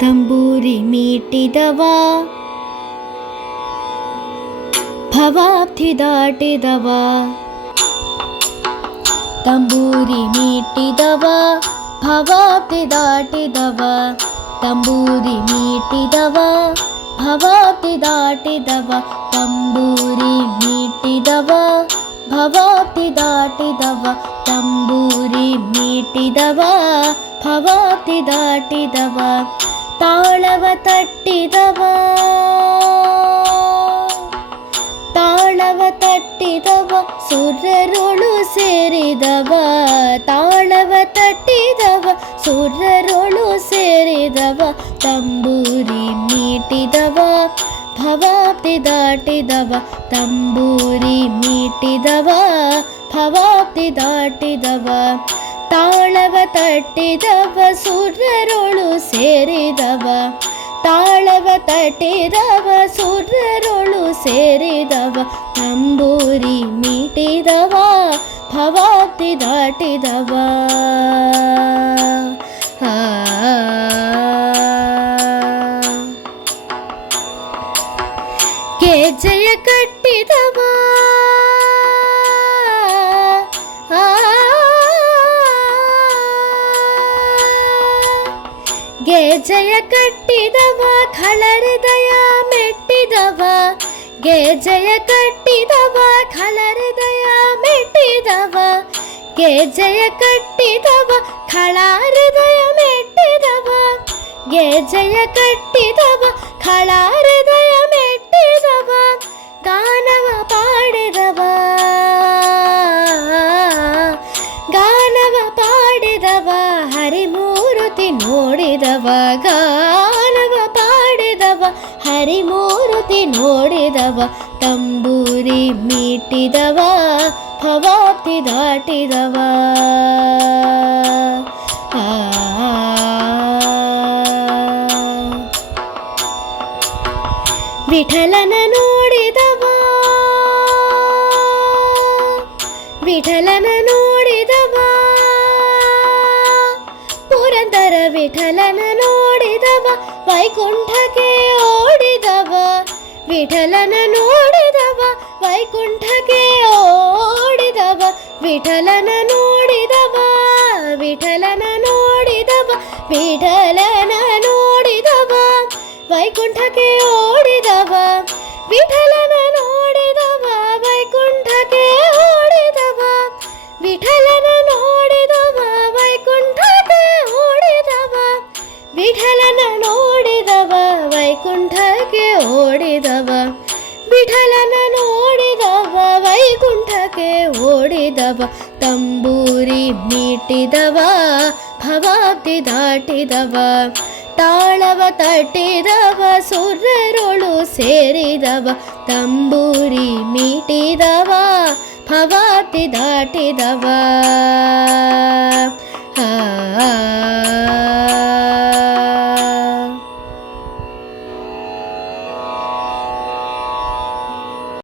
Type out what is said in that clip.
ತಂಬೂರಿ ಮೀಟಿದವ ಭವಾಬ್ಧಿ ದಾಟಿದವ ತಂಬೂರಿ ಮೀಟಿದವ ಭವಾಬ್ಧಿ ದಾಟಿದವ ತಂಬೂರಿ ಮೀಟಿದವ ಭವಾಬ್ಧಿ ದಾಟಿದವ ತಂಬೂರಿ ಮೀಟಿದವ ಭವಾಬ್ಧಿ ದಾಟಿದವ ತಂಬೂರಿ ಮೀಟಿದವ ಭವಾಬ್ಧಿ ದಾಟಿದವ ತಾಳವ ತಟ್ಟಿದವ ತಾಳವ ತಟ್ಟಿದವ ಸುರರೊಳು ಸೇರಿದವ ತಾಳವ ತಟ್ಟಿದವ ಸುರರೊಳು ಸೇರಿದವ ತಂಬೂರಿ ಮೀಟಿದವ ಭವಾಬ್ಧಿ ದಾಟಿದವ ತಂಬೂರಿ ಮೀಟಿದವ ಭವಾಬ್ಧಿ ದಾಟಿದವ ತಾಳವ ತಟ್ಟಿದವ ಸುರರೊಳು ಸೇರಿದವ. ತಾಳವ ತಟ್ಟಿದವ ಸುರರೊಳು ಸೇರಿದವ. ನಂಬೂರಿ ಮೀಟಿದವ ಭವಾಬ್ಧಿ ದಾಟಿದವ. ಗೆಜ್ಜೆಯ ಕಟ್ಟಿದವ. ಗೆಜ್ಜೆಯ ಕಟ್ಟಿದವ ಖಳಹೃದಯ ಮೆಟ್ಟಿದವ ಗೆಜ್ಜೆಯ ಕಟ್ಟಿದವ ಖಳಹೃದಯ ಮೆಟ್ಟಿದವ ಗೆಜ್ಜೆಯ ಕಟ್ಟಿದವ ಖಳಹೃದಯ ಮೆಟ್ಟಿದವ ಗೆಜ್ಜೆಯ ಕಟ್ಟಿದವ ನೋಡಿದವ ಗಾನವ ಪಾಡಿದವ ಹರಿಮೂರುತಿ ನೋಡಿದವ ತಂಬೂರಿ ಮೀಟಿದವ ಭವಾಪ್ತಿ ದಾಟಿದವ. ವಿಠಲನ ನೋಡಿದವ ವಿಠಲನ ವಿಠಲನ ನೋಡಿದವ, ವೈಕುಂಠಕ್ಕೆ ಓಡಿದವ. ವಿಠಲನ ನೋಡಿದವ, ವೈಕುಂಠಕ್ಕೆ ಓಡಿದವ. ವಿಠಲನ ನೋಡಿದವ ವಿಠಲನ ನೋಡಿದವ ವಿಠಲನ ನೋಡಿದವ. ವೈಕುಂಠಕ್ಕೆ ಓಡಿದವ ವಿಠಲನ ನೋಡಿದವ ವೈಕುಂಠಕ್ಕೆ ಓಡಿದವ ವಿಠಲನ ನೋಡಿದವ ವೈಕುಂಠಕ್ಕೆ ಓಡಿದವ ತಂಬೂರಿ ಮೀಟಿದವ ಭವಾಬ್ಧಿ ದಾಟಿದವ ತಾಳವ ತಟ್ಟಿದವ ಸುರರೊಳು ಸೇರಿದವ ತಂಬೂರಿ ಮೀಟಿದವ ಭವಾಬ್ಧಿ ದಾಟಿದವ